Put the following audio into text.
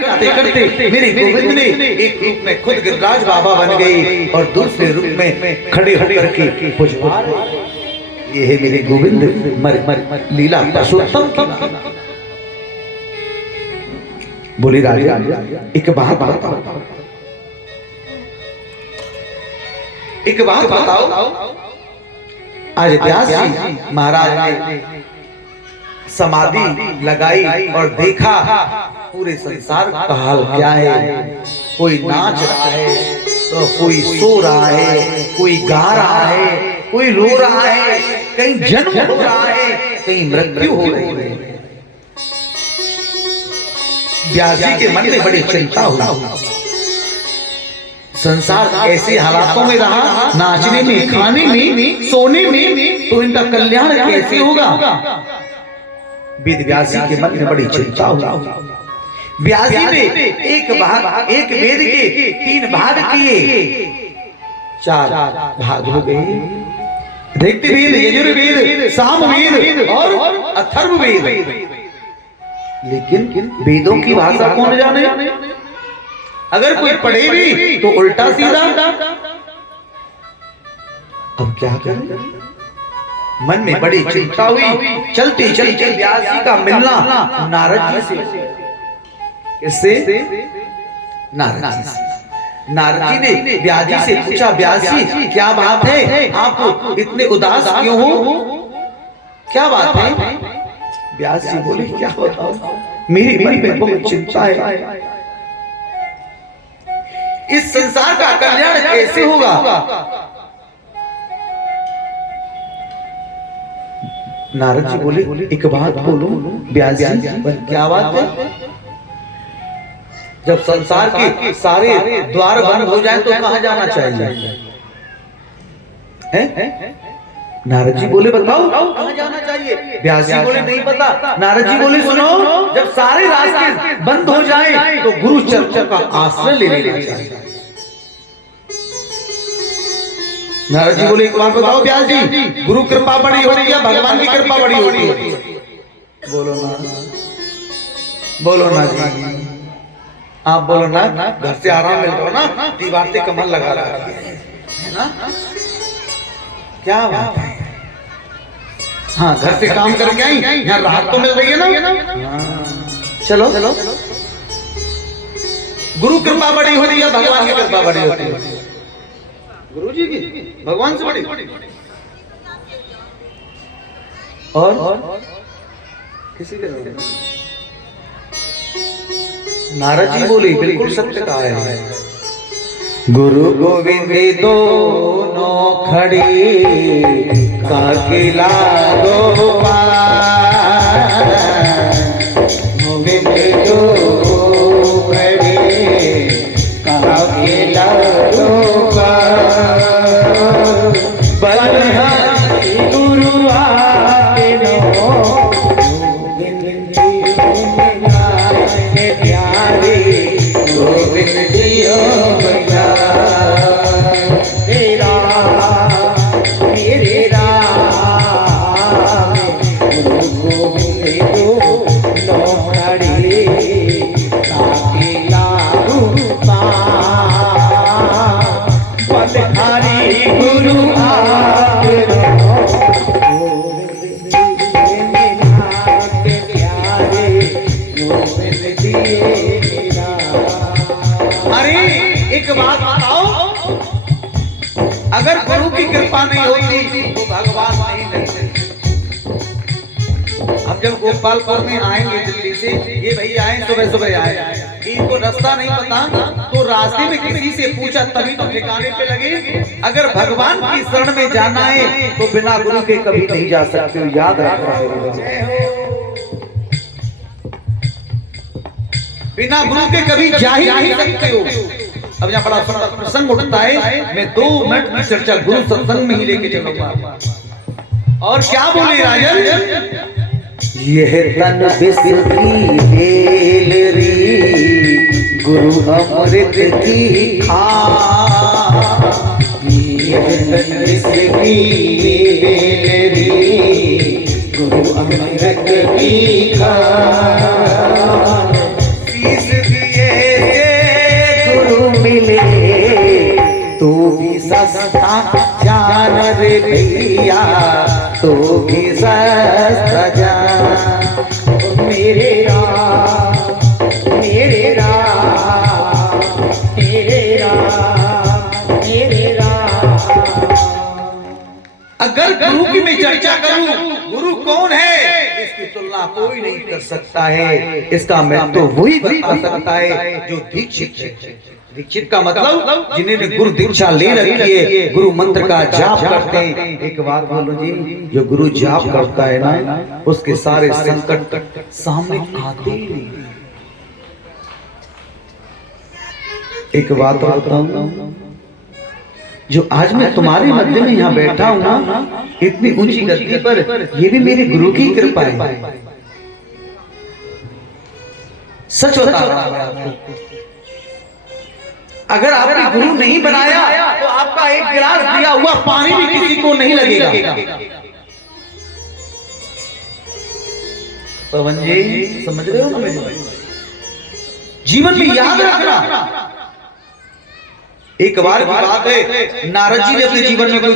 करते करते मेरे गोविंद ने एक रूप में खुद गिरिराज बाबा बन गए और दूसरे रूप में खड़े होकर के पुजवा रहे। ये है मेरे गोविंद मर लीला पुरुषोत्तम की। बोले राजा एक बात बताओ, एक बात बताओ। आज व्यास जी महाराज ने समाधि लगाई और देखा पूरे संसार का हाल क्या है। कोई नाच रहा है तो कोई सो रहा है, कोई गा रहा है, कोई रो रहा है, कहीं जन्म हो रहा है, कहीं मृत्यु हो रही है। व्यास जी के मन में बड़ी चिंता हुई। संसार ऐसे हालातों में रहा, नाचने में, खाने में, सोने में, तो इनका कल्याण कैसे होगा। वेद व्यास जी के मन में बड़ी चिंता हुई। व्यास जी ने एक वेद के 3 भाग किए, 4 भाग हो गए। देखते वेद, यजुर्वेद, सामवेद और अथर्ववेद। लेकिन वेदों की भाषा कौन जाने। अगर कोई पढ़े भी तो उल्टा सीधा। अब क्या करें, मन में बड़ी चिंता हुई। चलते चलते व्यास जी का मिलना नारद जी से। किससे? नारद जी से। नारद जी ने व्यास जी से पूछा, व्यास जी क्या बात है, आप इतने उदास क्यों हो, क्या बात है। व्यास जी बोले क्या बताओ, मेरे मन में बहुत चिंता है। इस संसार का कल्याण कैसे होगा। नारद जी बोले एक बात बोलो। व्यास जी क्या बात है। जब संसार के सारे द्वार बंद हो जाए तो कहां जाना चाहिए है? नारद जी बोले बताओ कहां जाना चाहिए। व्यास जी बोले नहीं पता। नारद जी बोले सुनो, जब सारे रास्ते बंद हो जाए तो गुरु चरण का आश्रय ले लेना चाहिए। नारद जी बोले एक बात बताओ व्यास जी, गुरु कृपा बड़ी हो रही है, भगवान की कृपा बड़ी हो रही है। बोलो ना, बोलो ना जी, आप बोलो ना। घर से आराम मिल रहा ना, दीवार से कमल लगा रहा है ना, क्या बात है। हाँ, घर से काम करके आई, यहाँ राहत तो मिल रही है ना। चलो चलो, गुरु कृपा बड़ी हो रही है, भगवान की कृपा बड़ी होती है। गुरु जी की, भगवान से बड़ी। और किसी के नारद जी बोले बिल्कुल सत्य कहा है। गुरु गोविंद दोनों खड़े, काकिला दो पार। गोविंद दो खड़े, काकिला दो पार। बलहारी गुरु आके नो, गोविंद के प्यारे, गोविंद दियो बजा। तेरा मेरे राम, गुरु गोविंद दो खड़े, काकिला दो पार। बलहारी गुरु आके नो, गोविंद के प्यारे, गोविंद दिए मेरा। अरे एक बात बताओ, अगर गुरु की कृपा नहीं होती तो भगवान नहीं मिलते। हम जब गोपालपुर में आएंगे दिल्ली से, ये भैया आए सुबह सुबह आए, इनको रास्ता नहीं पता तो रास्ते में किसी से पूछा तभी तो ठिकाने पे लगे। अगर भगवान की शरण में जाना है तो बिना गुरु के कभी नहीं जा सकते, याद रखना। बिना गुरु के कभी जा ही नहीं सकते हो। अब यहाँ बड़ा सुंदर प्रसंग उठता है, मैं 2 मिनट की चर्चा गुरु सत्संग में ही लेके चलूंगा। और क्या बोले राजन, यह तन विष की बेल री, गुरु अमृत की खा। यह तन विष की बेल री, गुरु अमृत की खा। शीश दिए सस्ता जान रे भैया, तू भी सस्ता जान। मेरे राम मेरे राम मेरे राम मेरे राम। अगर गुरु की मैं चर्चा करूं, गुरु कौन है इसकी तुलना कोई नहीं कर सकता है। इसका मैं तो वही बता सकता है जो दीक्षित है। दीक्षित का मतलब जिन्होंने गुरु दीक्षा ले रखी है, गुरु मंत्र का जाप करते हैं। एक बात बोलो जी, जो गुरु जाप करता है ना, उसके सारे संकट सामने आते ही नहीं। एक बात बताऊं, जो आज मैं तुम्हारे मध्य में यहाँ बैठा हूं ना, इतनी ऊंची गति पर, ये भी मेरे गुरु की कृपा है। सच बता रहा हूं आपको। अगर आपने गुरु नहीं बनाया तो आपका एक गिलास दिया हुआ पानी भी किसी को नहीं लगेगा। पवन जी समझ रहे हो ना मेरी बात? जीवन में याद रखना। एक बार की बात है, नारद जी ने अपने जीवन में